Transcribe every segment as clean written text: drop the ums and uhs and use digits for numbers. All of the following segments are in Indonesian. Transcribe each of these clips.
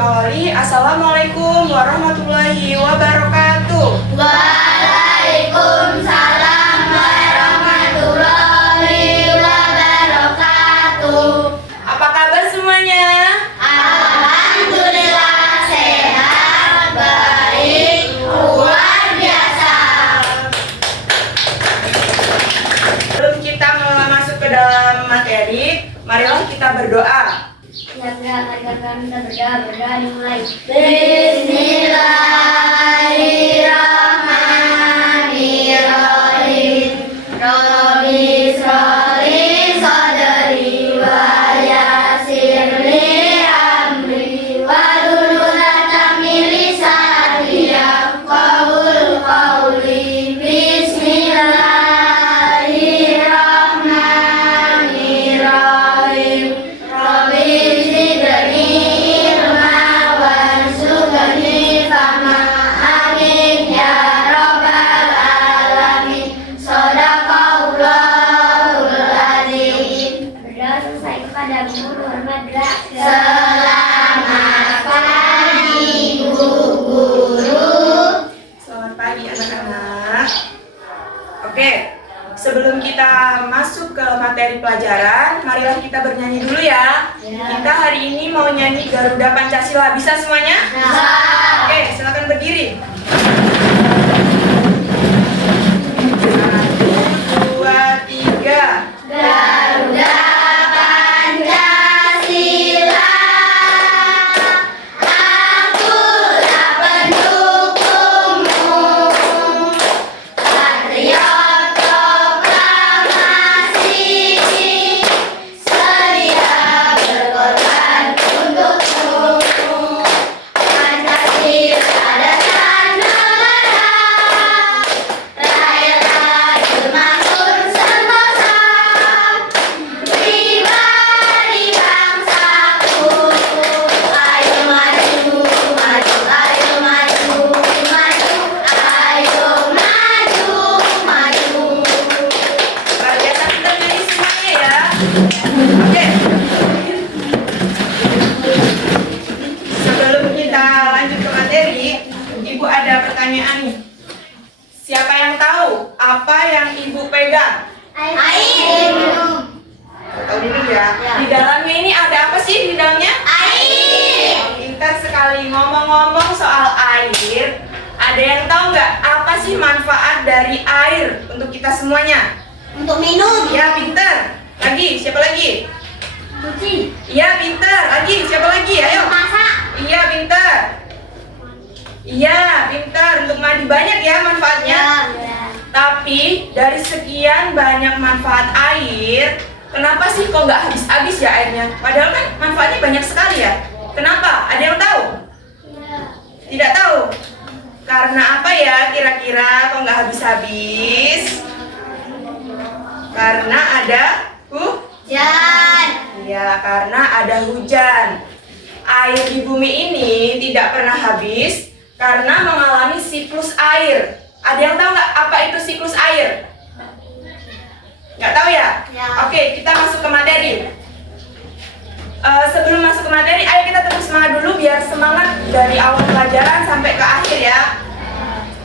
Kali, Assalamualaikum warahmatullahi wabarakatuh. Waalaikumsalam warahmatullahi wabarakatuh. Apa kabar semuanya? Alhamdulillah sehat, baik, luar biasa. Sebelum kita masuk ke dalam materi, marilah kita berdoa. Mari kami berdoa dimulai. Bismillahirrahmanirrahim. Rabbi sholli sadri wa yassir li amri wahlul 'uqdatam min lisani yafqahul qawli. Bismillahirrahmanirrahim. Rabbi zidni ilma warzuqni fahma. Amin ya rabbal alamin. Shadaqallahul adzim. Berdoa selesai kepada guru hormat. Selamat pagi Bu Guru. Selamat pagi anak-anak. Oke, sebelum kita masuk ke materi pelajaran, marilah kita bernyanyi dulu ya. Kita hari ini mau nyanyi Garuda Pancasila. Bisa semuanya? Oke, silakan berdiri. 1, 2, 3. Garuda Pancasila, akulah pendukungmu. Patriot proklamasi, sedia berkorban untukmu. Pancasila dasar negara, rakyat adil makmur sentosa. Pribadi bangsaku, ayo maju, maju, ayo maju, maju, ayo maju, maju. Luar biasa, kita nyanyi semuanya ya. Oke. Sebelum kita lanjut ke materi, Ibu ada pertanyaan nih. Siapa yang tahu apa yang Ibu pegang? Air minum. Tahu dulu ya. Di dalamnya ini ada apa sih di dalamnya? Air. Pintar sekali. Ngomong-ngomong soal air, ada yang tahu nggak apa sih manfaat dari air untuk kita semuanya? Untuk minum. Ya, pintar. Lagi, siapa lagi? Cuci. Iya, pintar. Lagi, siapa lagi? Ayo. Masak. Iya, pintar. Iya, pintar. Untuk mandi banyak ya manfaatnya. Tapi dari sekian banyak manfaat air, kenapa sih kok nggak habis-habis ya airnya? Padahal kan manfaatnya banyak sekali ya. Kenapa? Ada yang tahu? Tidak tahu? Karena apa ya kira-kira kok nggak habis-habis? Karena ada Jan. ya, karena ada hujan. Air di bumi ini tidak pernah habis karena mengalami siklus air. Ada yang tahu nggak apa itu siklus air? Nggak tahu ya? Ya. Oke, kita masuk ke materi. Sebelum masuk ke materi, ayo kita tepuk semangat dulu biar semangat dari awal pelajaran sampai ke akhir ya.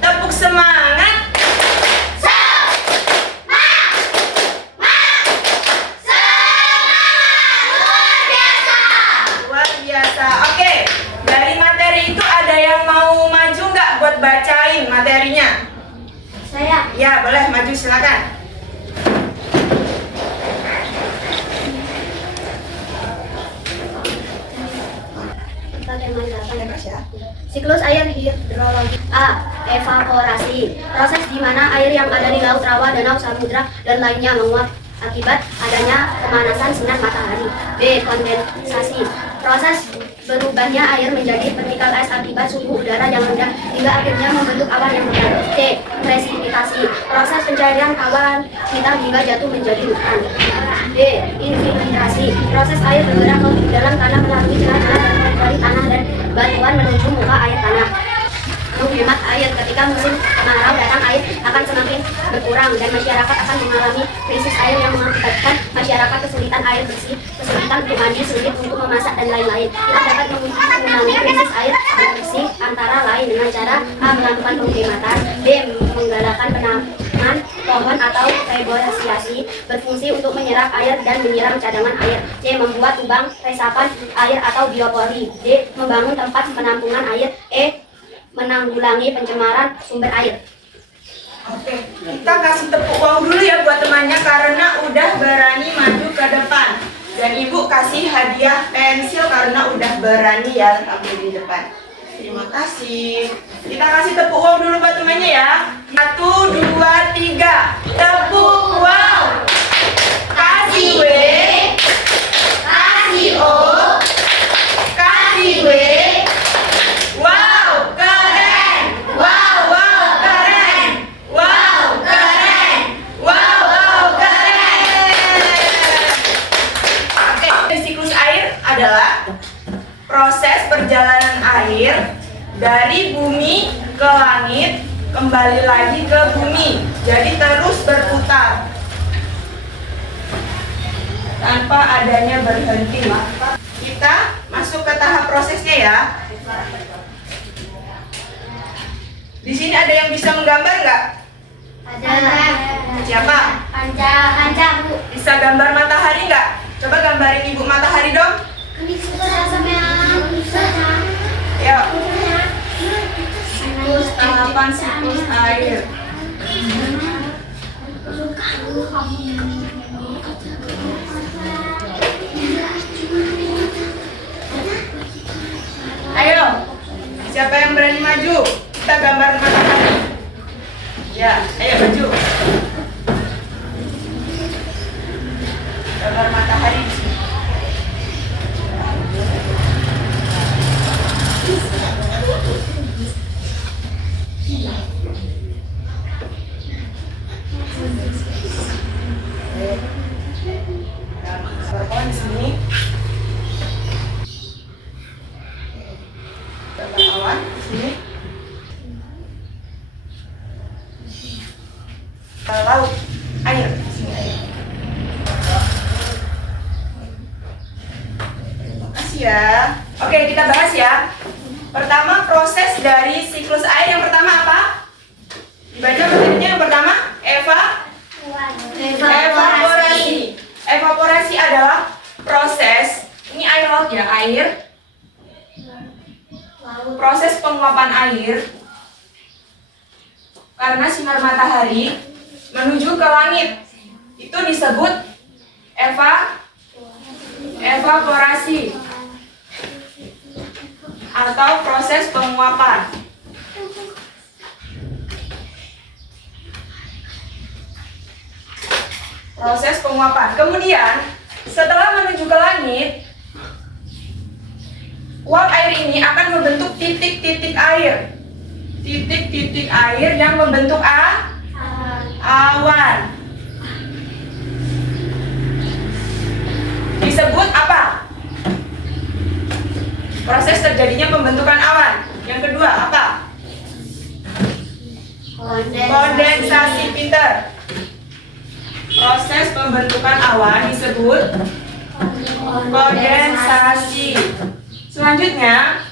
Tepuk semangat. Luar biasa. Oke, dari materi itu ada yang mau maju nggak buat bacain materinya? Saya. Ya, boleh maju silakan. Siklus air hidrologi. A. Evaporasi. Proses di mana air yang ada di laut, rawa, danau, samudra, dan lainnya menguap akibat adanya pemanasan sinar matahari. B. Kondensasi. Proses berubahnya air menjadi partikel es akibat suhu udara yang rendah hingga akhirnya membentuk awan yang lebat. C. Presipitasi. Proses pencairan awan hitam hingga jatuh menjadi hujan. D. Infiltrasi. Proses air bergerak ke dalam tanah melalui celah-celah dari tanah dan batuan menuju muka air tanah. Menghemat air ketika musim kemarau datang, air air akan semakin berkurang dan masyarakat akan mengalami krisis air yang mengakibatkan masyarakat kesulitan air bersih, kesulitan untuk mandi, sulit untuk memasak dan lain-lain. Kita dapat mengurangi krisis air bersih antara lain dengan cara A. Melakukan penghematan, B. Menggalakkan penanaman pohon atau reforestasi berfungsi untuk menyerap air dan menyiram cadangan air, C. Membuat lubang resapan air atau biopori, D. Membangun tempat penampungan air, E. Menanggulangi pencemaran sumber air. Oke, kita kasih tepuk tangan dulu ya buat temannya karena udah berani maju ke depan. Dan ibu kasih hadiah pensil karena udah berani ya tampil di depan. Terima kasih. Kita kasih tepuk wow dulu buat temannya ya. 1, 2, 3. Tepuk wow. Kasih W. Kasih O. Kasih W. Wow, keren. Wow, wow, keren. Wow, keren. Wow, wow, keren. Oke, siklus air adalah proses perjalanan air dari bumi ke langit, kembali lagi ke bumi. Jadi terus berputar tanpa adanya berhenti. Kita masuk ke tahap prosesnya ya. Di sini ada yang bisa menggambar nggak? Ada. Siapa? Panca, Bu. Bisa gambar matahari nggak? Coba gambarin ibu matahari dong. Yuk. Siklus tahapan siklus air. Ayo, siapa yang berani maju? Kita gambar matahari. Ya, ayo maju. Gambar matahari di sini. Gambar di sini. Gambar awan di sini. Laut, air di sini air. Terima kasih ya. Oke, kita bahas ya. Pertama, proses dari siklus air yang pertama apa? Dibaca materinya yang pertama, evaporasi. Evaporasi adalah proses, ini air laut ya, air. Proses penguapan air karena sinar matahari menuju ke langit. Itu disebut evaporasi atau proses penguapan. Proses penguapan. Kemudian setelah menuju ke langit, uap air ini akan membentuk titik-titik air. Titik-titik air yang membentuk awan. Disebut apa? Proses terjadinya pembentukan awan. Yang kedua apa? Kondensasi. Pinter. Proses pembentukan awan disebut kondensasi. Selanjutnya,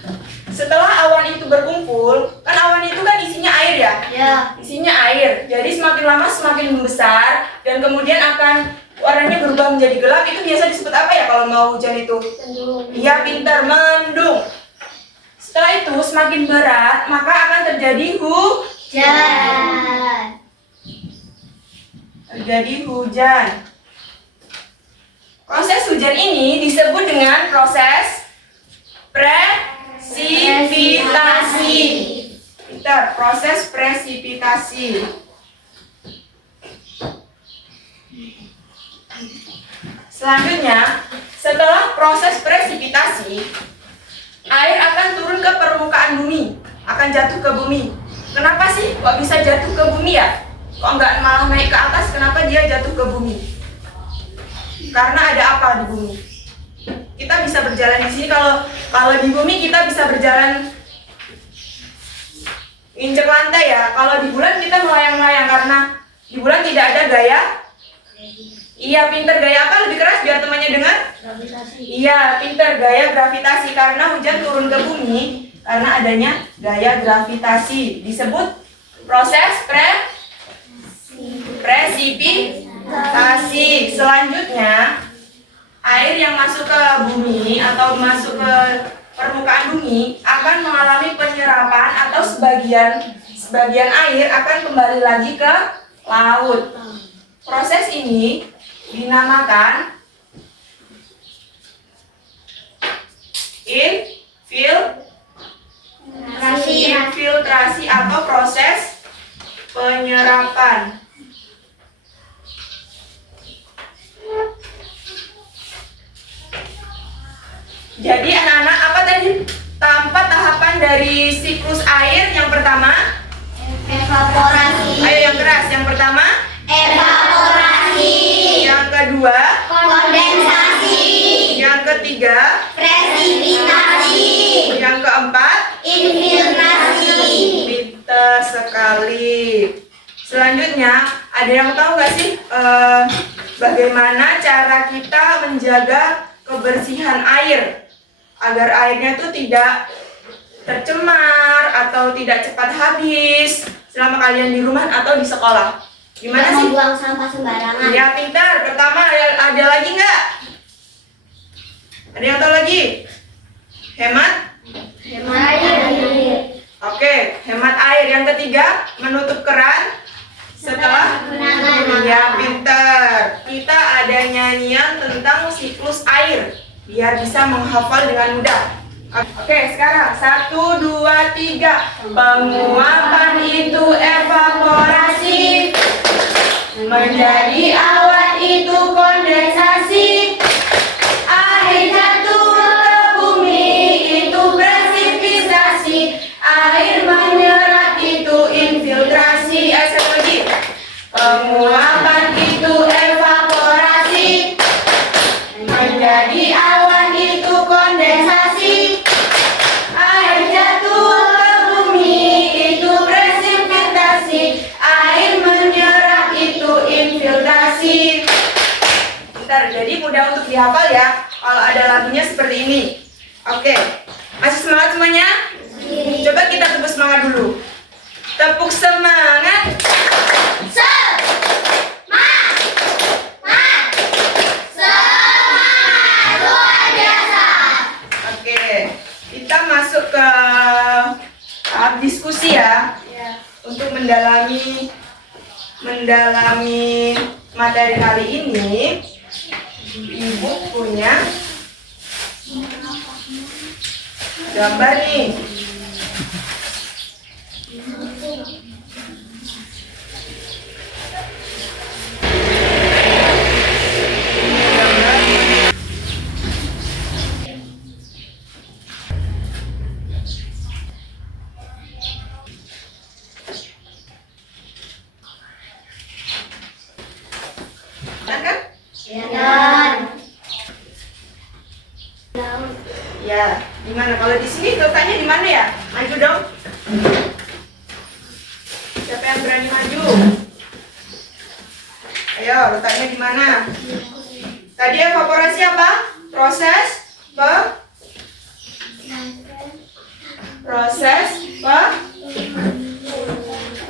setelah awan itu berkumpul, kan awan itu kan isinya air ya? Ya. Isinya air. Jadi semakin lama semakin membesar dan kemudian akan warnanya berubah menjadi gelap. Itu biasa disebut apa ya kalau mau hujan itu? Iya, pintar, mendung. Setelah itu semakin berat, maka akan terjadi Hujan. Proses hujan ini disebut dengan proses presipitasi. Pintar, proses presipitasi. Selanjutnya, setelah proses presipitasi, air akan turun ke permukaan bumi, akan jatuh ke bumi. Kenapa sih kok bisa jatuh ke bumi ya? Kok nggak malah naik ke atas? Kenapa dia jatuh ke bumi? Karena ada apa di bumi? Kita bisa berjalan di sini. Kalau di bumi kita bisa berjalan injek lantai ya. Kalau di bulan kita melayang-layang karena di bulan tidak ada gaya. Iya, pinter. Gaya apa? Lebih keras biar temannya dengar. Gravitasi. Iya, pinter. Gaya gravitasi karena hujan turun ke bumi karena adanya gaya gravitasi. Disebut proses presipitasi. Selanjutnya, air yang masuk ke bumi atau masuk ke permukaan bumi akan mengalami penyerapan atau sebagian air akan kembali lagi ke laut. Proses ini dinamakan infiltrasi atau proses penyerapan. Jadi anak-anak, apa tadi tahapan dari siklus air? Yang pertama, Evaporasi. ayo yang keras. Yang pertama, Evaporasi. yang kedua, Kondensasi. yang ketiga, Presipitasi. yang keempat. Infiltrasi. Pintar sekali. Selanjutnya, ada yang tahu nggak sih bagaimana cara kita menjaga kebersihan air agar airnya tuh tidak tercemar atau tidak cepat habis selama kalian di rumah atau di sekolah? Gimana sih? Membuang sampah sembarangan. Ya, pintar. Pertama, ada lagi nggak? Ada yang tahu lagi? Hemat? Air. Oke, hemat air. Yang ketiga, menutup keran setelah ya, pintar. Kita ada nyanyian tentang siklus air biar bisa menghafal dengan mudah. Oke, sekarang 1, 2, 3. Penguapan itu evaporasi, menjadi awan itu kondensasi, air jatuh ke bumi itu presipitasi, air menyerap itu infiltrasi. Satu lagi. Penguapan itu evaporasi, menjadi awan itu kondensasi, air jatuh ke bumi itu presipitasi, air menyerap itu infiltrasi. Bentar, jadi mudah untuk dihafal ya kalau ada lagunya seperti ini. Oke, masih semangat semuanya? Coba kita tepuk semangat dulu. Tepuk semangat. Oke, kita masuk ke tahap diskusi ya. Untuk mendalami materi kali ini, Ibu punya gambar nih. Kan? Ya, di mana? Kalau di sini letaknya di mana ya? Maju dong. Siapa yang berani maju? Ayo, letaknya di mana? Tadi evaporasi apa?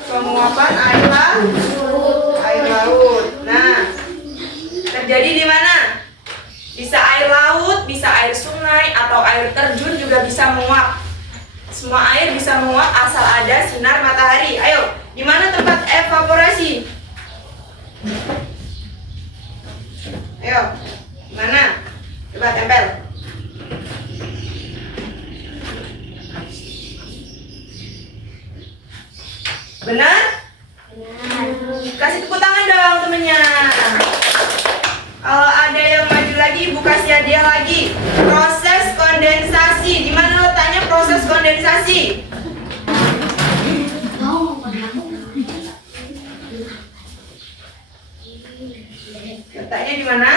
Penguapan air laut. Nah, terjadi di mana? Bisa air laut, bisa air sungai, atau air terjun juga bisa menguap. Semua air bisa menguap asal ada sinar matahari. Ayo, di mana tempat evaporasi? Ayo, di mana? Coba tempel. Benar? Kasih tepuk tangan dong temennya. Kalau ada yang maju lagi, Ibu kasih hadiah lagi. Proses kondensasi. Di mana letaknya proses kondensasi? Letaknya di mana?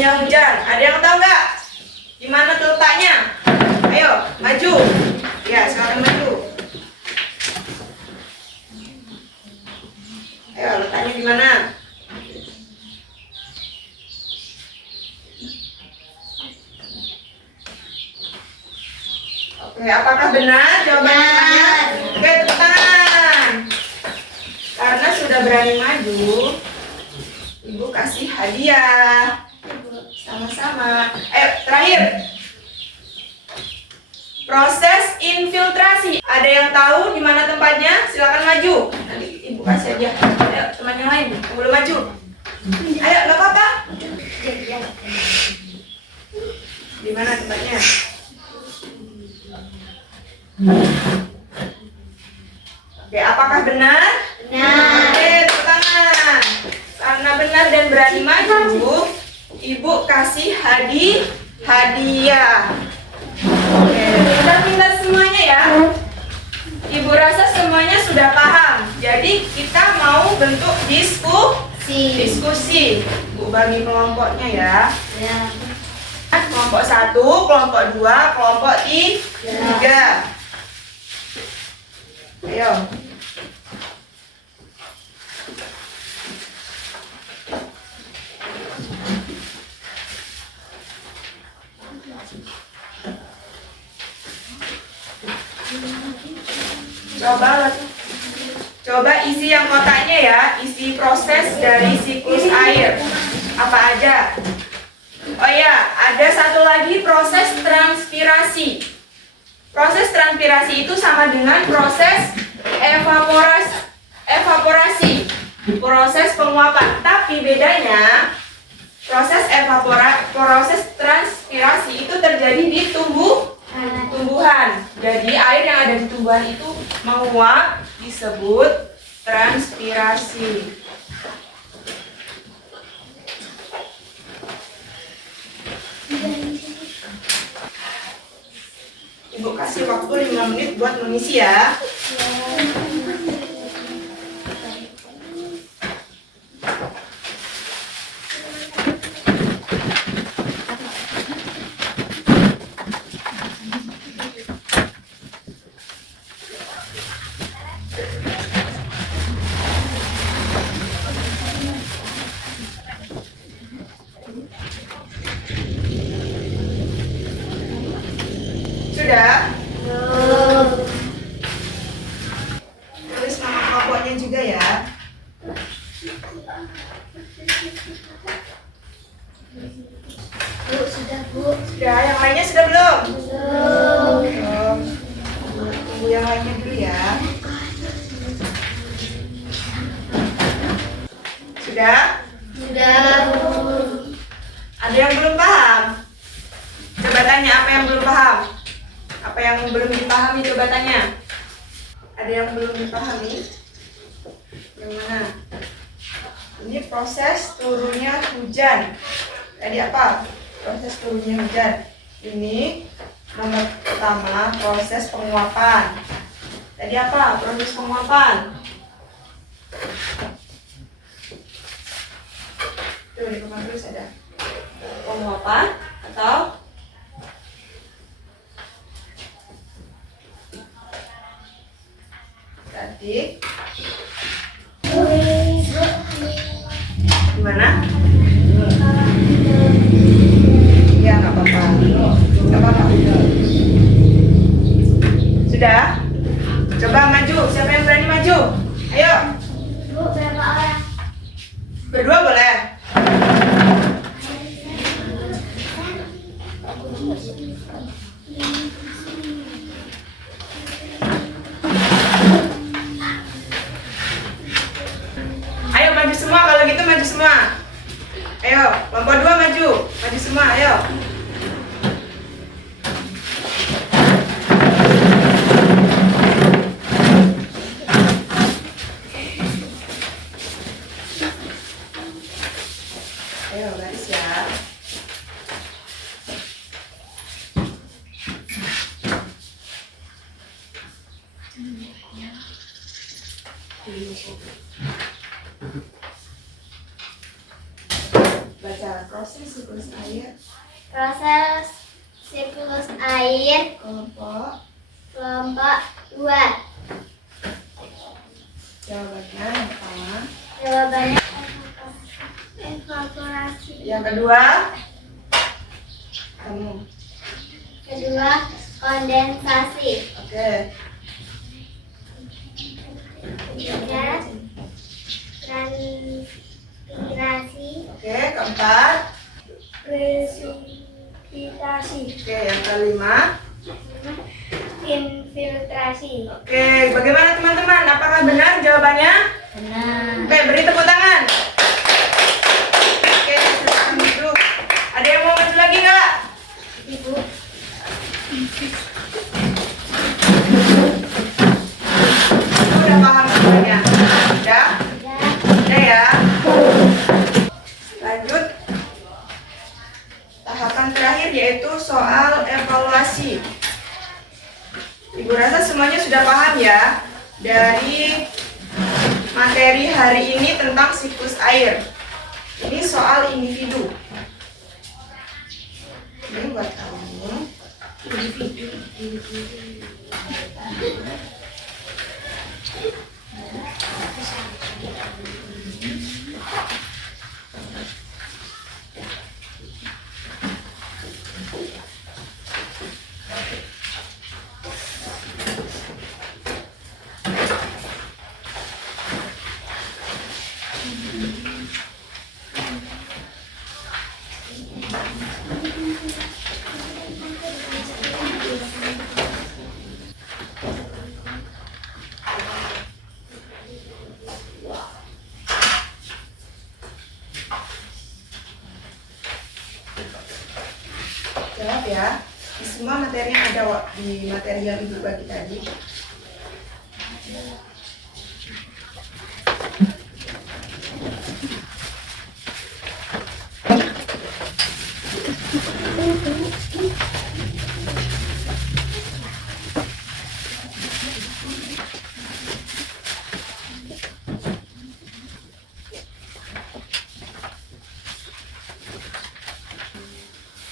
turunnya hujan. Ada yang tahu nggak? Di mana tuh letaknya? Ayo, maju. Ya, sekarang maju. Ayo, letaknya di mana? Oke, apakah benar jawabannya? Oke, tepuk tangan. Karena sudah berani maju, Ibu kasih hadiah. Sama-sama. Ayo, terakhir. Proses infiltrasi. Ada yang tahu di mana tempatnya? Silakan maju. Nanti Ibu kasih aja. Ayo, teman yang lain yang belum maju. Ayo, nggak apa-apa. Di mana tempatnya? Oke, apakah benar? Benar. Oke, tepuk tangan. Karena benar dan berani maju, Ibu kasih hadiah. Oke, pintar-pintar semuanya ya. Ibu rasa semuanya sudah paham. Jadi kita mau bentuk diskusi. Bu bagi kelompoknya ya. Ya. Kelompok 1, kelompok 2, kelompok 3. Ayo. Coba isi yang kotaknya ya, isi proses dari siklus air. Apa aja? Oh ya, ada satu lagi proses transpirasi. Proses transpirasi itu sama dengan proses evaporasi, proses penguapan. Tapi bedanya, proses transpirasi itu terjadi di tumbuhan. Jadi air yang ada di tumbuhan itu menguap, disebut transpirasi. Ibu kasih waktu 5 menit buat mengisi ya. Sudah? Tulis nama kelompoknya juga ya. Bu, sudah Bu. Sudah, yang lainnya sudah belum? Belum. Belum. Tunggu yang lainnya dulu ya. Sudah? Sudah Bu. Ada yang belum paham? Coba tanya apa yang belum paham? Apa yang belum dipahami, coba tanya. Ada yang belum dipahami? Yang mana? Ini proses turunnya hujan. Tadi apa? Proses turunnya hujan. Ini nomor pertama, proses penguapan. Tadi apa? Proses penguapan. Tuh, di rumah tulis ada penguapan atau tadi gimana? Ya, nggak apa-apa. Nggak apa-apa. Sudah? Coba maju. Siapa yang berani maju? Ayo. Bu, berapa orang? Berdua boleh? Ayo maju semua, kalau gitu maju semua. Ayo, kelompok 2 maju. Maju semua, ayo. Ayo, baris ya. Baca proses proses siklus air Proses siklus air kelompok kelompok 2. jawabannya yang pertama. Jawabannya evaporasi. Yang kedua, kamu. Kedua, kondensasi. Oke. Ketiga, transpirasi. Oke, keempat. Presipitasi. Oke, yang kelima. Infiltrasi. Oke, bagaimana teman-teman? Apakah benar jawabannya? Benar. Oke, beri tepuk tangan. Oke, silakan duduk. Ada yang mau maju lagi nggak? Ibu. Udah paham semuanya? Udah? Udah ya? Lanjut. Tahapan terakhir yaitu soal evaluasi. Ibu rasa semuanya sudah paham ya dari materi hari ini tentang siklus air. Ini soal individu. Ini buat kamu. Jawab ya. Di semua materi yang ada di materi yang Ibu bagi tadi.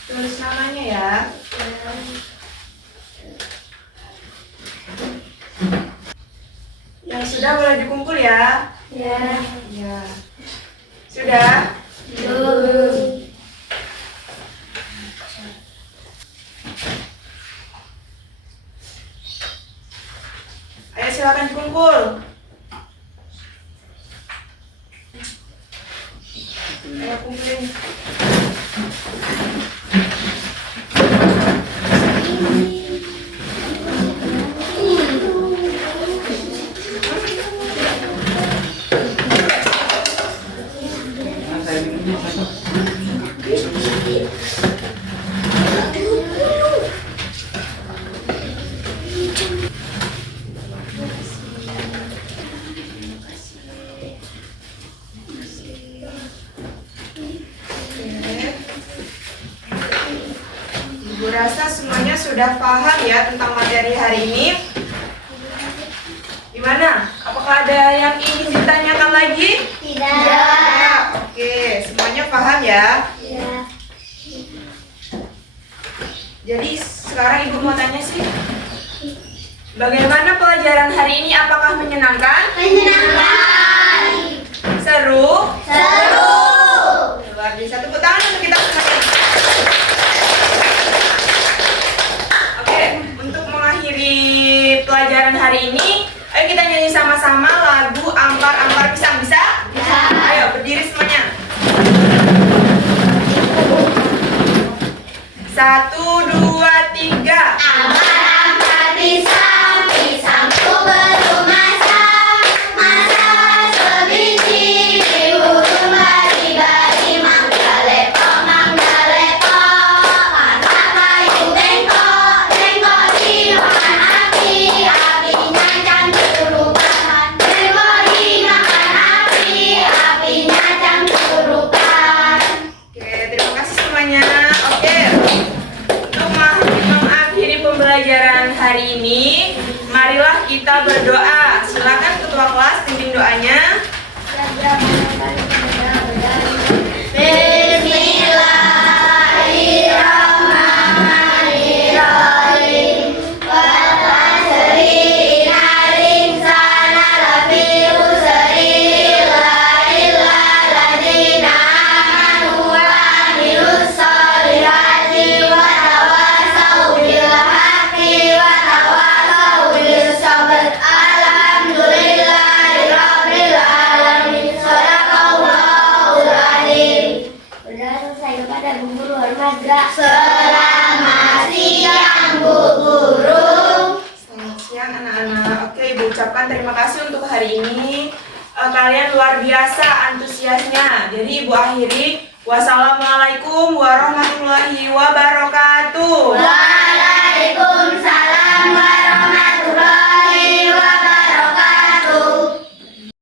Tulis namanya ya. Yang sudah boleh dikumpul ya. Ya. Ya. Sudah? Belum. Ayo silakan dikumpul. Ayo kumpulin. Ibu rasa semuanya sudah paham ya tentang materi hari ini. Gimana? Apakah ada yang ingin ditanyakan lagi? Tidak. Ya, oke, semuanya paham ya. Ya. Jadi sekarang Ibu mau tanya sih, bagaimana pelajaran hari ini? Apakah menyenangkan? Menyenangkan. Seru? Seru. Luar biasa, tepuk tangan untuk kita semuanya. Oke, untuk mengakhiri pelajaran hari ini, ayo kita nyanyi sama-sama lagu Ampar-Ampar Pisang. Bisa? Bisa. Ayo berdiri semuanya. 1, 2, 3. Ampar-ampar pisang, pisangku belum masak. Masak sebiji, diurut bagi-bagi. Mangga lepok, mangga lepok. Angkat kayu bengkok, bengkok dimakan api. Apinya campur-campur. Bengkok dimakan api. Apinya campur-campur. Oke, terima kasih semuanya. Oke, untuk mengakhiri pembelajaran hari ini, marilah kita berdoa. Silakan ketua kelas pimpin doanya. Bismillah. ucapkan terima kasih untuk hari ini. Kalian luar biasa antusiasnya. Jadi Ibu akhiri. Wassalamualaikum